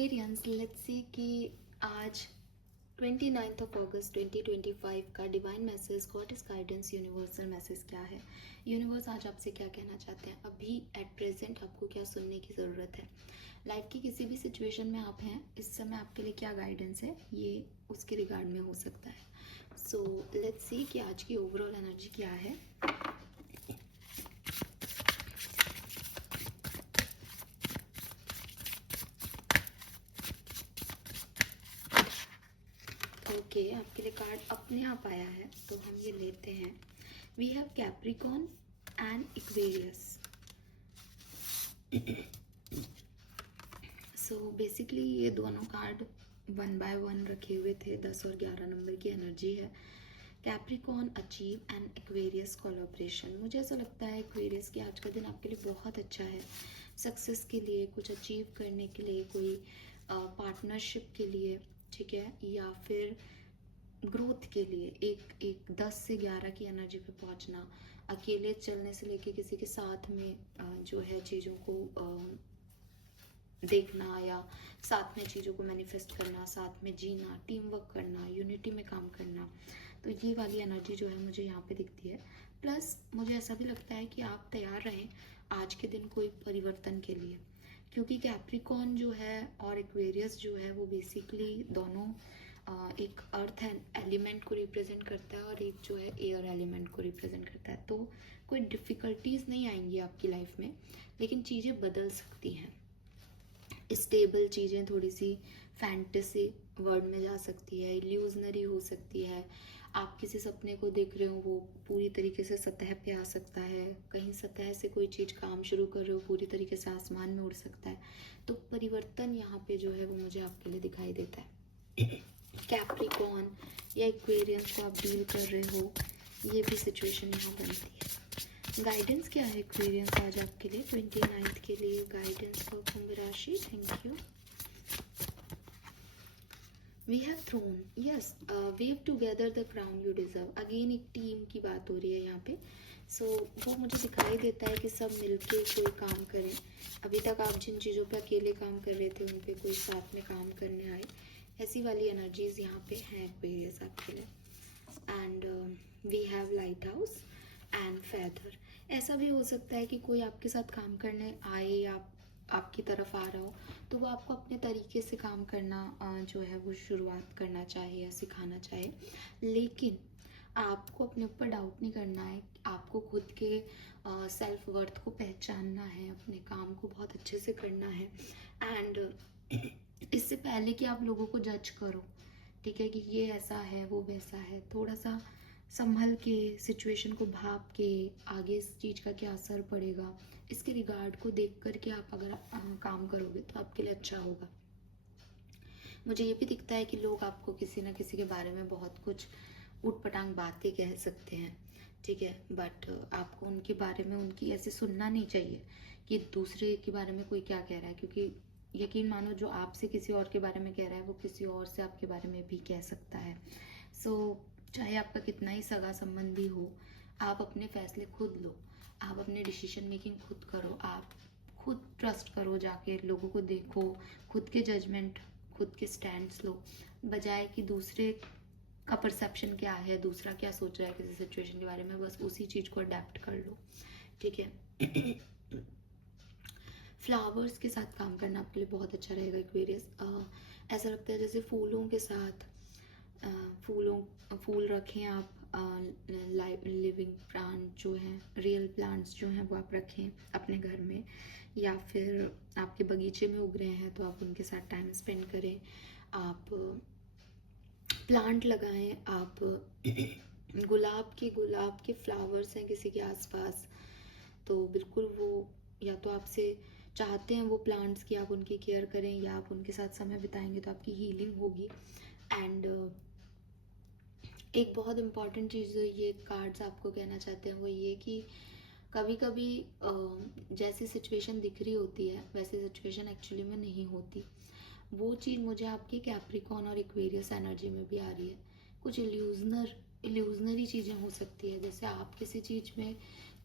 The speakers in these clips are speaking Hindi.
एक्वेरियंस, लेट्स सी कि आज 29 ऑफ अगस्त 2025 का divine message, God is guidance, universal message क्या है। यूनिवर्स आज आपसे क्या कहना चाहते हैं, अभी एट प्रेजेंट आपको क्या सुनने की ज़रूरत है। लाइफ की किसी भी सिचुएशन में आप हैं इस समय, आपके लिए क्या गाइडेंस है, ये उसके रिगार्ड में हो सकता है। सो लेट्स सी कि आज की ओवरऑल एनर्जी क्या है। ओके, आपके लिए कार्ड अपने आप आया है तो हम ये लेते हैं। We have Capricorn and Aquarius. So basically ये दोनों कार्ड 1 बाय 1 रखे हुए थे। 10 और 11 नंबर की एनर्जी है। Capricorn achieve and Aquarius collaboration. मुझे ऐसा लगता है एक्वेरियस कि आज का दिन आपके लिए बहुत अच्छा है, सक्सेस के लिए, कुछ अचीव करने के लिए, कोई पार्टनरशिप के लिए, ठीक है, या फिर ग्रोथ के लिए। एक 10 से 11 की एनर्जी पे पहुंचना, अकेले चलने से लेके किसी के साथ में जो है चीज़ों को देखना, या साथ में चीज़ों को मैनिफेस्ट करना, साथ में जीना, टीम वर्क करना, यूनिटी में काम करना। तो ये वाली एनर्जी जो है मुझे यहाँ पे दिखती है। प्लस मुझे ऐसा भी लगता है कि आप तैयार रहें आज के दिन कोई परिवर्तन के लिए, क्योंकि कैप्रिकॉन जो है और एक्वेरियस जो है वो बेसिकली दोनों एक अर्थ एलिमेंट को रिप्रेजेंट करता है और एक जो है एयर एलिमेंट को रिप्रेजेंट करता है। तो कोई डिफ़िकल्टीज नहीं आएंगी आपकी लाइफ में, लेकिन चीज़ें बदल सकती हैं। स्टेबल चीज़ें थोड़ी सी फैंटेसी वर्ल्ड में जा सकती है, इल्यूजनरी हो सकती है। आप किसी सपने को देख रहे हो वो पूरी तरीके से सतह पे आ सकता है, कहीं सतह से कोई चीज़ काम शुरू कर रहे हो पूरी तरीके से आसमान में उड़ सकता है। तो परिवर्तन यहाँ पे जो है वो मुझे आपके लिए दिखाई देता है। कैप्रिकॉन या एक्वेरियंस को आप डील कर रहे हो, ये भी सिचुएशन यहाँ बनती है। गाइडेंस क्या है एक्वेरियंस आज आपके लिए 29 के लिए? गाइडेंस फॉर कुंभ राशि। Thank you. We have throne, yes, weave together the crown you deserve. Again एक टीम की बात हो रही है यहाँ पे। सो वो मुझे दिखाई देता है कि सब मिलके कोई काम करें। अभी तक आप जिन चीज़ों पे अकेले काम कर रहे थे उन पे कोई साथ में काम करने आए, ऐसी वाली एनर्जीज यहाँ पे हैं एक्वेरियस आपके लिए। And we have lighthouse and feather. ऐसा भी हो सकता है कि कोई आपके साथ काम करने आए या आपकी तरफ आ रहा हो, तो वो आपको अपने तरीके से काम करना जो है वो शुरुआत करना चाहे या सिखाना चाहे। लेकिन आपको अपने ऊपर डाउट नहीं करना है, आपको खुद के सेल्फ वर्थ को पहचानना है, अपने काम को बहुत अच्छे से करना है। एंड इससे पहले कि आप लोगों को जज करो, ठीक है, कि ये ऐसा है वो वैसा है, थोड़ा सा संभल के सिचुएशन को भाप के आगे इस चीज़ का क्या असर पड़ेगा, इसके रिगार्ड को देख करके आप अगर काम करोगे तो आपके लिए अच्छा होगा। मुझे ये भी दिखता है कि लोग आपको किसी ना किसी के बारे में बहुत कुछ उटपटांग बातें कह सकते हैं, ठीक है, बट आपको उनके बारे में उनकी ऐसे सुनना नहीं चाहिए कि दूसरे के बारे में कोई क्या कह रहा है, क्योंकि यकीन मानो जो आपसे किसी और के बारे में कह रहा है वो किसी और से आपके बारे में भी कह सकता है। सो चाहे आपका कितना ही सगा संबंधी हो, आप अपने फैसले खुद लो, आप अपने डिसीजन मेकिंग खुद करो, आप खुद ट्रस्ट करो, जाके लोगों को देखो, खुद के जजमेंट, खुद के स्टैंड्स लो, बजाय कि दूसरे का परसेप्शन क्या है, दूसरा क्या सोच रहा है किसी सिचुएशन के बारे में, बस उसी चीज़ को अडेप्ट कर लो, ठीक है। फ्लावर्स के साथ काम करना आपके लिए बहुत अच्छा रहेगा एक्वेरियस। ऐसा लगता है जैसे फूलों के साथ फूल रखें आप, लाइव लिविंग प्लांट जो हैं, रियल प्लांट्स जो हैं वो आप रखें अपने घर में, या फिर आपके बगीचे में उग रहे हैं तो आप उनके साथ टाइम स्पेंड करें। आप प्लांट लगाएं, आप गुलाब के फ्लावर्स हैं किसी के आसपास, तो बिल्कुल वो या तो आपसे चाहते हैं वो प्लांट्स की आप उनकी केयर करें, या आप उनके साथ समय बिताएंगे तो आपकी हीलिंग होगी। एंड एक बहुत इम्पॉर्टेंट चीज़ ये कार्ड्स आपको कहना चाहते हैं वो ये कि कभी कभी जैसी सिचुएशन दिख रही होती है वैसी सिचुएशन एक्चुअली में नहीं होती। वो चीज़ मुझे आपकी कैप्रिकॉन और एक्वेरियस एनर्जी में भी आ रही है। कुछ इल्यूजनरी चीज़ें हो सकती है, जैसे आप किसी चीज़ में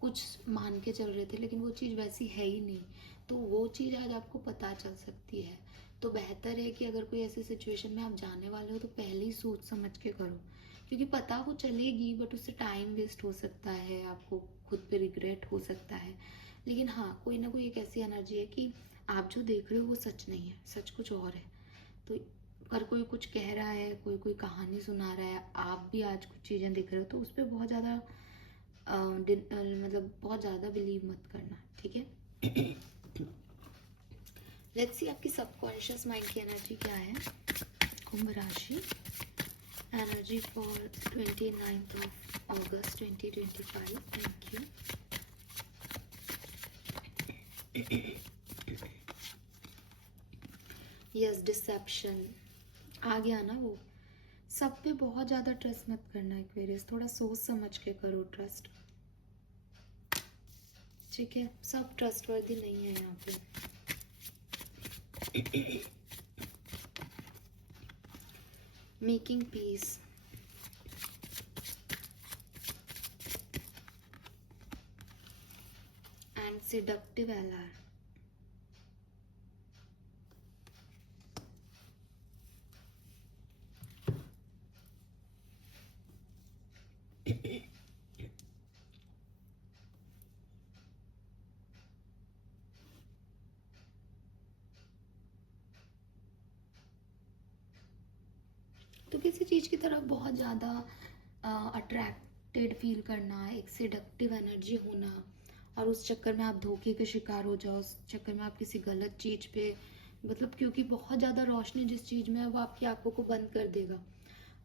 कुछ मान के चल रहे थे लेकिन वो चीज़ वैसी है ही नहीं, तो वो चीज़ आज आपको पता चल सकती है। तो बेहतर है कि अगर कोई ऐसी सिचुएशन में आप जाने वाले हो तो पहले ही सोच समझ के करो, क्योंकि पता वो चलेगी बट उससे टाइम वेस्ट हो सकता है, आपको खुद पे रिग्रेट हो सकता है। लेकिन हाँ, कोई ना कोई एक ऐसी एनर्जी है कि आप जो देख रहे हो वो सच नहीं है, सच कुछ और है। तो अगर कोई कुछ कह रहा है, कोई कोई कहानी सुना रहा है, आप भी आज कुछ चीज़ें देख रहे हो, तो उस पर बहुत ज़्यादा मतलब बहुत ज़्यादा बिलीव मत करना, ठीक है। लेट्स सी आपकी सबकॉन्शियस माइंड की एनर्जी क्या है। कुंभ राशि, energy for 29th of August 2025। Thank you. Yes, deception आ गया ना वो। सब पे बहुत ज़्यादा ट्रस्ट मत करना एक्वेरियस, थोड़ा सोच समझ के करो ट्रस्ट, ठीक है। सब ट्रस्टवर्दी नहीं है यहाँ पे। Making piece, and seductive ally। तो किसी चीज़ की तरफ बहुत ज़्यादा अट्रैक्टेड फील करना, एक सिडक्टिव एनर्जी होना, और उस चक्कर में आप धोखे के शिकार हो जाओ, उस चक्कर में आप किसी गलत चीज़ पे, मतलब क्योंकि बहुत ज़्यादा रोशनी जिस चीज़ में है वो आपकी आंखों को बंद कर देगा।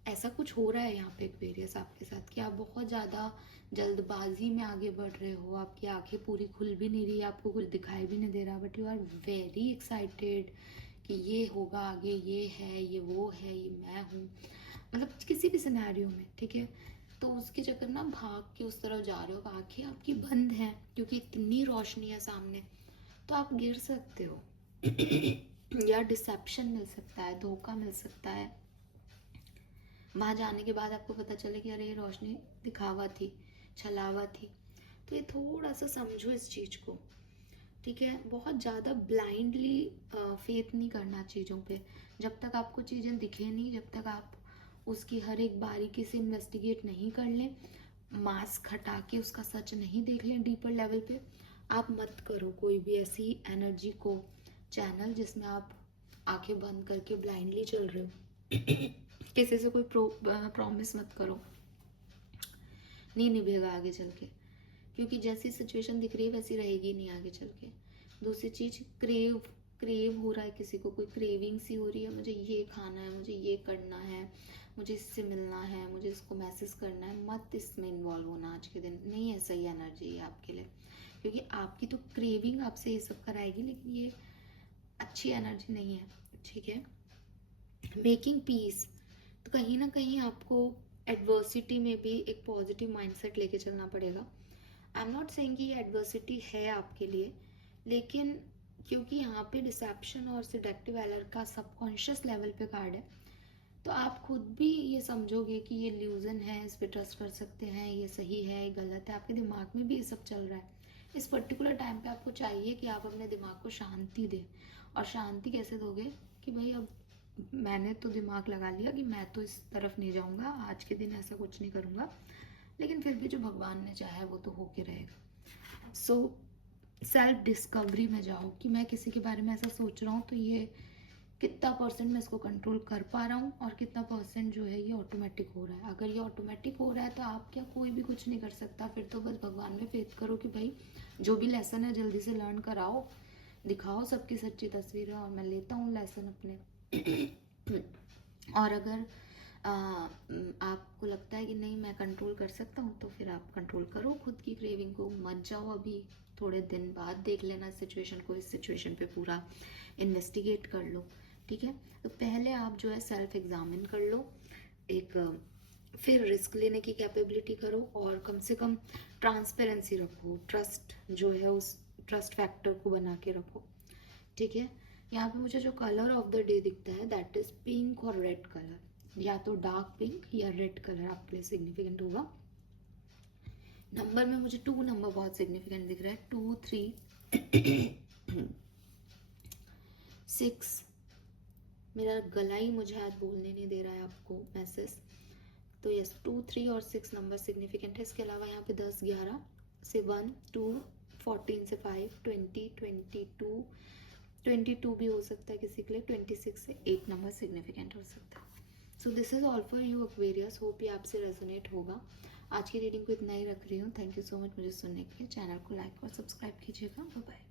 ऐसा कुछ हो रहा है यहाँ पे एक्वेरियस आपके साथ कि आप बहुत ज़्यादा जल्दबाजी में आगे बढ़ रहे हो, आपकी आंखें पूरी खुल भी नहीं रही, आपको कुछ दिखाई भी नहीं दे रहा, but you are very excited कि ये होगा आगे, ये है, ये वो है, ये मैं हूँ, मतलब किसी भी सिनेरियो में, ठीक है। तो उसके चक्कर ना भाग के उस तरफ जा रहे हो, आंखें आपकी बंद हैं क्योंकि इतनी रोशनी है सामने, तो आप गिर सकते हो या डिसेप्शन मिल सकता है, धोखा मिल सकता है। वहाँ जाने के बाद आपको पता चले कि अरे ये रोशनी दिखावा थी, छलावा थी। तो ये थोड़ा सा समझो इस चीज़ को, ठीक है। बहुत ज़्यादा ब्लाइंडली फेथ नहीं करना चीज़ों पे। जब तक आपको चीज़ें दिखे नहीं, जब तक आप उसकी हर एक बारीकी से इन्वेस्टिगेट नहीं कर लें, मास्क हटा के उसका सच नहीं देख लें डीपर लेवल पे, आप मत करो कोई भी ऐसी एनर्जी को चैनल जिसमें आप आंखें बंद करके ब्लाइंडली चल रहे हो। किसी से कोई प्रॉमिस मत करो, नहीं निभेगा आगे चल के, क्योंकि जैसी सिचुएशन दिख रही है वैसी रहेगी नहीं आगे चल के। दूसरी चीज़, क्रेव हो रहा है, किसी को कोई क्रेविंग सी हो रही है, मुझे ये खाना है, मुझे ये करना है, मुझे इससे मिलना है, मुझे इसको मैसेज करना है, मत इसमें इन्वॉल्व होना आज के दिन, नहीं है सही एनर्जी है आपके लिए, क्योंकि आपकी तो क्रेविंग आपसे ये सब कराएगी, लेकिन ये अच्छी एनर्जी नहीं है, ठीक है। मेकिंग पीस, तो कहीं ना कहीं आपको एडवर्सिटी में भी एक पॉजिटिव माइंडसेट लेके चलना पड़ेगा। आई एम नॉट सेइंग कि ये एडवर्सिटी है आपके लिए, लेकिन क्योंकि यहाँ पे डिसेप्शन और सिडेक्टिव एलर का सबकॉन्शियस लेवल पे कार्ड है, तो आप खुद भी ये समझोगे कि ये ल्यूजन है, इस पर ट्रस्ट कर सकते हैं, ये सही है, ये गलत है, आपके दिमाग में भी ये सब चल रहा है। इस पर्टिकुलर टाइम पे आपको चाहिए कि आप अपने दिमाग को शांति दें। और शांति कैसे दोगे कि भाई अब मैंने तो दिमाग लगा लिया कि मैं तो इस तरफ नहीं जाऊंगा, आज के दिन ऐसा कुछ नहीं करूंगा, लेकिन फिर भी जो भगवान ने चाहा है वो तो होके रहेगा। सो सेल्फ डिस्कवरी में जाओ कि मैं किसी के बारे में ऐसा सोच रहा हूँ तो ये कितना परसेंट मैं इसको कंट्रोल कर पा रहा हूँ और कितना परसेंट जो है ये ऑटोमेटिक हो रहा है। अगर ये ऑटोमेटिक हो रहा है तो आप क्या, कोई भी कुछ नहीं कर सकता, फिर तो बस भगवान में फेथ करो कि भाई जो भी लेसन है जल्दी से लर्न कराओ, दिखाओ सबकी सच्ची तस्वीरें और मैं लेता हूँ लेसन अपने। और अगर आपको लगता है कि नहीं मैं कंट्रोल कर सकता हूँ, तो फिर आप कंट्रोल करो खुद की क्रेविंग को, मत जाओ अभी, थोड़े दिन बाद देख लेना सिचुएशन को, इस सिचुएशन पे पूरा इन्वेस्टिगेट कर लो, ठीक है। तो पहले आप जो है सेल्फ एग्जामिन कर लो, एक फिर रिस्क लेने की कैपेबिलिटी करो, और कम से कम ट्रांसपेरेंसी रखो, ट्रस्ट जो है उस ट्रस्ट फैक्टर को बना के रखो, ठीक है। यहाँ पे मुझे जो कलर ऑफ द डे दिखता है दैट इज पिंक और रेड कलर, या तो डार्क पिंक या रेड कलर आपके लिए सिग्निफिकेंट होगा। नंबर में मुझे 2 नंबर बहुत सिग्निफिकेंट दिख रहा है, 2, 3, 6, मेरा गला ही मुझे आज बोलने नहीं दे रहा है आपको मैसेज। तो यस 2, 3 और 6 नंबर सिग्निफिकेंट है। इसके अलावा यहाँ पे 10, 11 से 1, 2, 14 से 5, 20, 22, 22 भी हो सकता है किसी के लिए, 26 से 8 नंबर सिग्निफिकेंट हो सकता है। So this is all for you Aquarius, hope ये आपसे रेजोनेट होगा। आज की रीडिंग को इतना ही रख रही हूँ। थैंक यू सो मच मुझे सुनने के लिए। चैनल को लाइक और सब्सक्राइब कीजिएगा। Bye bye.